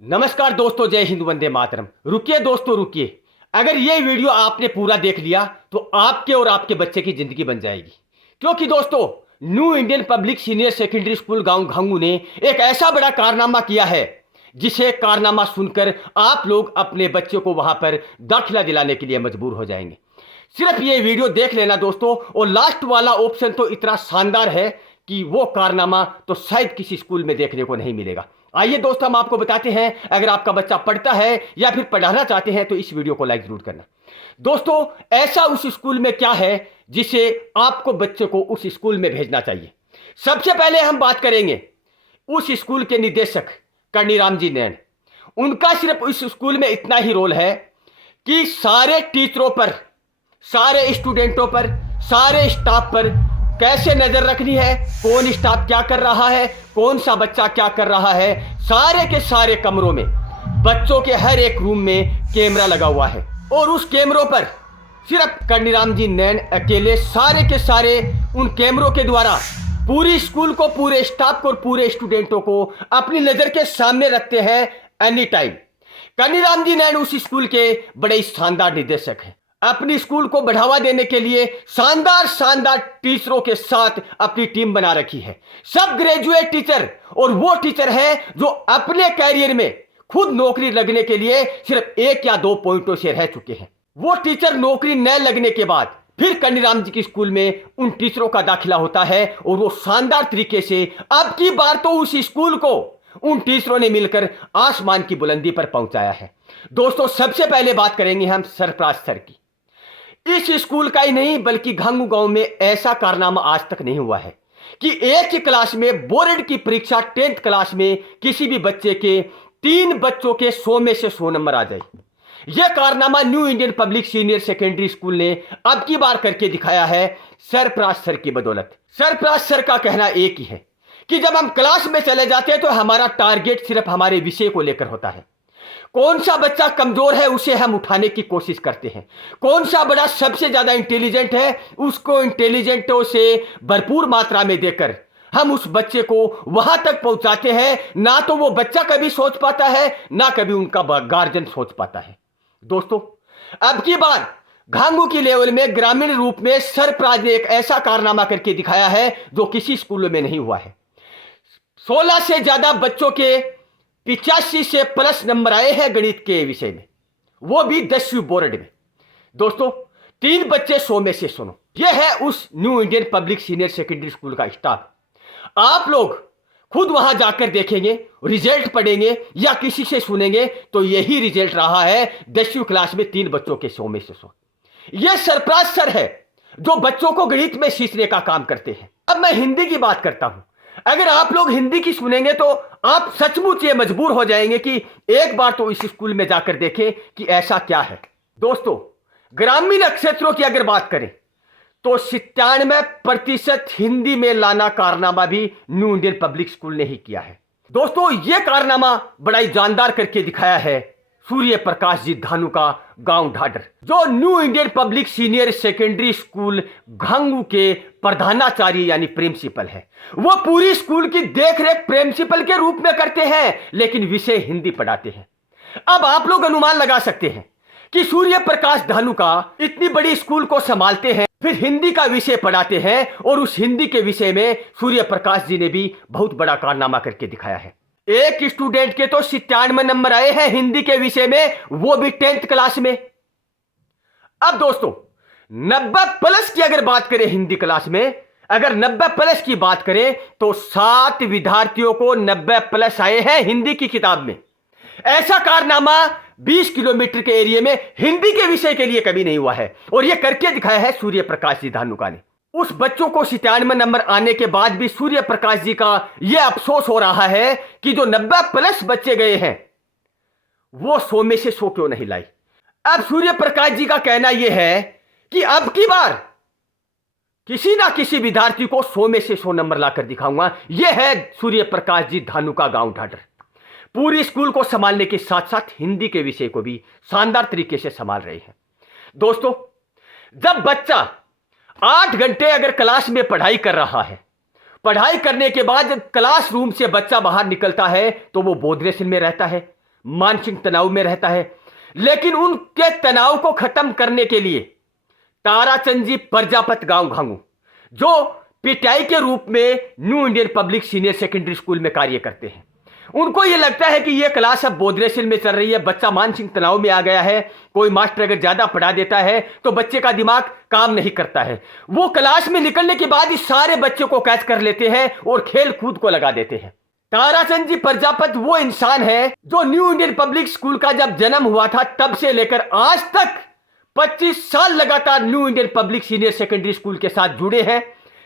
नमस्कार दोस्तों, जय हिंद, वंदे मातरम। रुकिए दोस्तों, रुकिए। अगर ये वीडियो आपने पूरा देख लिया तो आपके और आपके बच्चे की जिंदगी बन जाएगी। क्योंकि दोस्तों, new Indian public senior secondary school गांव घंगू ने एक ऐसा बड़ा कारनामा किया है जिसे कारनामा सुनकर आप लोग अपने बच्चों को वहां पर दाखिला दिलाने के लिए मजबूर हो जाएंगे। सिर्फ ये वीडियो देख लेना दोस्तों, और लास्ट वाला ऑप्शन तो इतना शानदार है कि वो कारनामा तो शायद किसी स्कूल में देखने को नहीं मिलेगा। आइए दोस्तों, हम आपको बताते हैं। अगर आपका बच्चा पढ़ता है या फिर पढ़ाना चाहते हैं तो इस वीडियो को लाइक जरूर करना। दोस्तों, ऐसा उस स्कूल में क्या है जिसे आपको बच्चे को उस स्कूल में भेजना चाहिए। सबसे पहले हम बात करेंगे उस स्कूल के निदेशक कन्नीराम जी नैन। उनका सिर्फ उस स्कूल में इतना ही रोल है कि सारे टीचरों पर, सारे स्टूडेंटों पर, सारे स्टाफ पर कैसे नजर रखनी है, कौन स्टाफ क्या कर रहा है, कौन सा बच्चा क्या कर रहा है। सारे के सारे कमरों में, बच्चों के हर एक रूम में कैमरा लगा हुआ है और उस कैमरों पर सिर्फ कन्नीराम जी नैन अकेले सारे के सारे उन कैमरों के द्वारा पूरी स्कूल को, पूरे स्टाफ को और पूरे स्टूडेंटों को अपनी नजर के सामने रखते हैं एनी टाइम। कन्नीराम जी नैन उस स्कूल के बड़े शानदार निदेशक हैं। अपनी स्कूल को बढ़ावा देने के लिए शानदार शानदार टीचरों के साथ अपनी टीम बना रखी है। सब ग्रेजुएट टीचर, और वो टीचर है जो अपने कैरियर में खुद नौकरी लगने के लिए सिर्फ 1 या 2 पॉइंटों से रह चुके हैं। वो टीचर नौकरी न लगने के बाद फिर कन्नीराम जी की स्कूल में उन टीचरों का दाखिला होता है और वो शानदार तरीके से अब की बार तो उस स्कूल को उन टीचरों ने मिलकर आसमान की बुलंदी पर पहुंचाया है। दोस्तों, सबसे पहले बात करेंगे हम सरफराज सर की। इस स्कूल का ही नहीं बल्कि घंगू गांव में ऐसा कारनामा आज तक नहीं हुआ है कि एक ही क्लास में बोर्ड की परीक्षा 10th क्लास में किसी भी बच्चे के 3 बच्चों के 100 में से 100 नंबर आ जाए। यह कारनामा new Indian public senior secondary school ने अब की बार करके दिखाया है सरफराज सर की बदौलत। सरफराज सर का कहना एक ही है कि जब हम क्लास में चले जाते हैं तो हमारा टारगेट सिर्फ हमारे विषय को लेकर होता है। कौन सा बच्चा कमजोर है उसे हम उठाने की कोशिश करते हैं। कौन सा बड़ा सबसे ज्यादा इंटेलिजेंट है उसको इंटेलिजेंटों से भरपूर मात्रा में देकर हम उस बच्चे को वहां तक पहुंचाते हैं। ना तो वो बच्चा कभी सोच पाता है, ना कभी उनका गार्जियन सोच पाता है। दोस्तों, अब की बार घांगू की लेवल में ग्रामीण रूप में सरफराज ने एक ऐसा कारनामा करके दिखाया है जो किसी स्कूलों में नहीं हुआ है। 16 से ज्यादा बच्चों के 85 से प्लस नंबर आए हैं गणित के विषय में, वो भी 10वीं बोर्ड में। दोस्तों, 3 बच्चे 100 में से 100। यह है उस new Indian public senior secondary school का स्टाफ। आप लोग खुद वहां जाकर देखेंगे, रिजल्ट पढ़ेंगे या किसी से सुनेंगे तो यही रिजल्ट रहा है 10वीं क्लास में 3 बच्चों के 100 में से 100। यह सरफराज सर है जो बच्चों को गणित में सीखने का काम करते हैं। अब मैं हिंदी की बात करता हूं। अगर आप लोग हिंदी की सुनेंगे तो आप सचमुच ये मजबूर हो जाएंगे कि एक बार तो इस स्कूल में जाकर देखें कि ऐसा क्या है। दोस्तों, ग्रामीण क्षेत्रों की अगर बात करें तो 97% हिंदी में लाना कारनामा भी न्यू इंडियन पब्लिक स्कूल ने ही किया है। दोस्तों, यह कारनामा बड़ा ही जानदार करके दिखाया है सूर्य प्रकाश जी धानु का गांव ढाडर, जो new Indian public senior secondary school Ghangu के प्रधानाचार्य यानी प्रिंसिपल है। वो पूरी स्कूल की देखरेख प्रिंसिपल के रूप में करते हैं, लेकिन विषय हिंदी पढ़ाते हैं। अब आप लोग अनुमान लगा सकते हैं कि सूर्य प्रकाश धानु का इतनी बड़ी स्कूल को संभालते हैं, फिर हिंदी का विषय पढ़ाते हैं, और उस हिंदी के विषय में सूर्य प्रकाश जी ने भी बहुत बड़ा कारनामा करके दिखाया है। एक स्टूडेंट के तो 97 नंबर आए हैं हिंदी के विषय में, वो भी 10th क्लास में। अब दोस्तों, 90 प्लस की अगर बात करें हिंदी क्लास में, अगर 90 प्लस की बात करें तो 7 विद्यार्थियों को 90 प्लस आए हैं हिंदी की किताब में। ऐसा कारनामा 20 किलोमीटर के एरिया में हिंदी के विषय के लिए कभी नहीं हुआ है, और यह करके दिखाया है सूर्य प्रकाश जी धानुका ने। उस बच्चों को 97 नंबर आने के बाद भी सूर्य प्रकाश जी का यह अफसोस हो रहा है कि जो 90 प्लस बच्चे गए हैं वो 100 में से 100 क्यों नहीं लाई। अब सूर्य प्रकाश जी का कहना यह है कि अब की बार किसी ना किसी विद्यार्थी को 100 में से 100 नंबर लाकर दिखाऊंगा। यह है सूर्य प्रकाश जी धानुका गांव ढाडर। पूरी स्कूल को संभालने के साथ साथ हिंदी के विषय को भी शानदार तरीके से संभाल रहे हैं। दोस्तों, जब बच्चा 8 घंटे अगर क्लास में पढ़ाई कर रहा है, पढ़ाई करने के बाद जब क्लासरूम से बच्चा बाहर निकलता है तो वो बोधरेशन में रहता है, मानसिक तनाव में रहता है। लेकिन उनके तनाव को खत्म करने के लिए ताराचंद जी प्रजापत गांव घांगू, जो पीटीआई के रूप में new Indian public senior secondary school में कार्य करते हैं, उनको यह लगता है कि यह क्लास अब बोधरेशन में चल रही है, बच्चा मानसिक तनाव में आ गया है। कोई मास्टर अगर ज्यादा पढ़ा देता है तो बच्चे का दिमाग काम नहीं करता है। वो क्लास में निकलने के बाद इस सारे बच्चों को कैच कर लेते हैं और खेल कूद को लगा देते हैं। ताराचंद जी प्रजापत वो इंसान है जो न्यू इंडियन पब्लिक स्कूल का जब जन्म हुआ था तब से लेकर आज तक 25 साल लगातार new Indian public senior secondary school के साथ जुड़े हैं,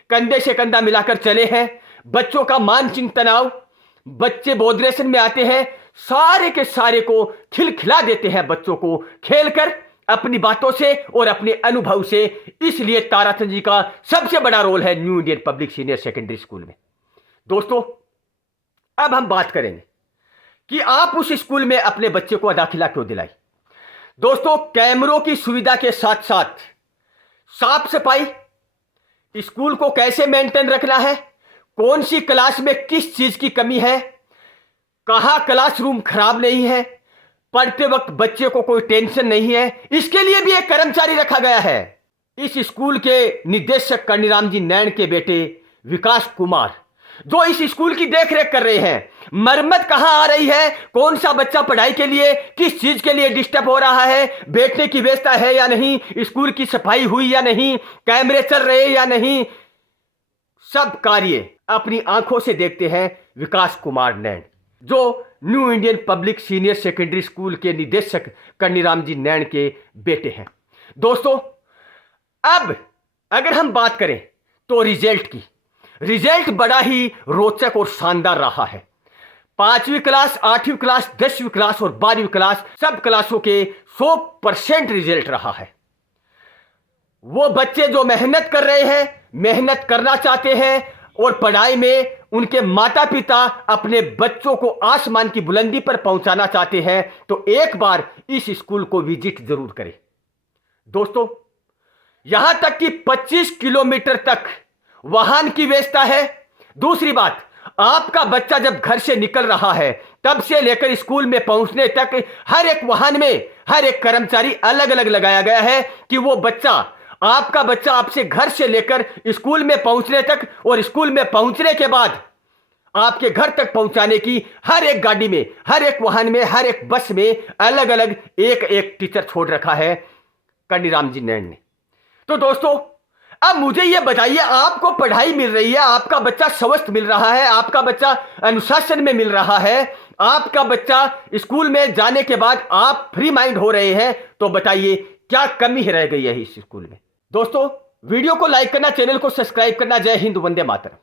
कंधे से कंधा मिलाकर चले हैं। बच्चों का मानसिक तनाव, बच्चे बोधरेशन में आते हैं, सारे के सारे को खिलखिला देते हैं बच्चों को खेलकर, अपनी बातों से और अपने अनुभव से। इसलिए ताराचंद जी का सबसे बड़ा रोल है new Indian public senior secondary school में। दोस्तों, अब हम बात करेंगे कि आप उस स्कूल में अपने बच्चे को दाखिला क्यों दिलाई। दोस्तों, कैमरों की सुविधा के साथ साथ साफ सफाई, स्कूल को कैसे मेंटेन रखना है, कौन सी क्लास में किस चीज की कमी है, कहां क्लासरूम खराब नहीं है, पढ़ते वक्त बच्चे को कोई टेंशन नहीं है, इसके लिए भी एक कर्मचारी रखा गया है। इस स्कूल के निदेशक कन्नीराम जी नैन के बेटे विकास कुमार, जो इस स्कूल की देखरेख कर रहे हैं। मरम्मत कहां आ रही है, कौन सा बच्चा पढ़ाई के लिए किस चीज के लिए डिस्टर्ब हो रहा है, बैठने की व्यवस्था है या नहीं, स्कूल की सफाई हुई या नहीं, कैमरे चल रहे या नहीं, सब कार्य अपनी आंखों से देखते हैं विकास कुमार नैन, जो new Indian public senior secondary school के निदेशक कन्नीराम जी नैन के बेटे हैं। दोस्तों, अब अगर हम बात करें तो रिजल्ट बड़ा ही रोचक और शानदार रहा है। 5वीं क्लास, 8वीं क्लास, 10वीं क्लास और 12वीं क्लास, सब क्लासों के 100% रिजल्ट रहा है। वो बच्चे जो मेहनत कर रहे हैं, मेहनत करना चाहते हैं और पढ़ाई में उनके माता पिता अपने बच्चों को आसमान की बुलंदी पर पहुंचाना चाहते हैं, तो एक बार इस स्कूल को विजिट जरूर करें। दोस्तों, यहां तक कि 25 किलोमीटर तक वाहन की व्यवस्था है। दूसरी बात, आपका बच्चा जब घर से निकल रहा है तब से लेकर स्कूल में पहुंचने तक हर एक वाहन में हर एक कर्मचारी अलग अलग लगाया गया है कि वो बच्चा, आपका बच्चा आपसे घर से लेकर स्कूल में पहुंचने तक और स्कूल में पहुंचने के बाद आपके घर तक पहुंचाने की हर एक गाड़ी में, हर एक वाहन में, हर एक बस में अलग अलग एक एक टीचर छोड़ रखा है कन्नीराम जी नैन ने। तो दोस्तों, अब मुझे यह बताइए, आपको पढ़ाई मिल रही है, आपका बच्चा स्वस्थ मिल रहा है, आपका बच्चा अनुशासन में मिल रहा है, आपका बच्चा स्कूल में जाने के बाद आप फ्री माइंड हो रहे हैं, तो बताइए क्या कमी रह गई है इस स्कूल में। दोस्तों, वीडियो को लाइक करना, चैनल को सब्सक्राइब करना। जय हिंद, वंदे मातरम।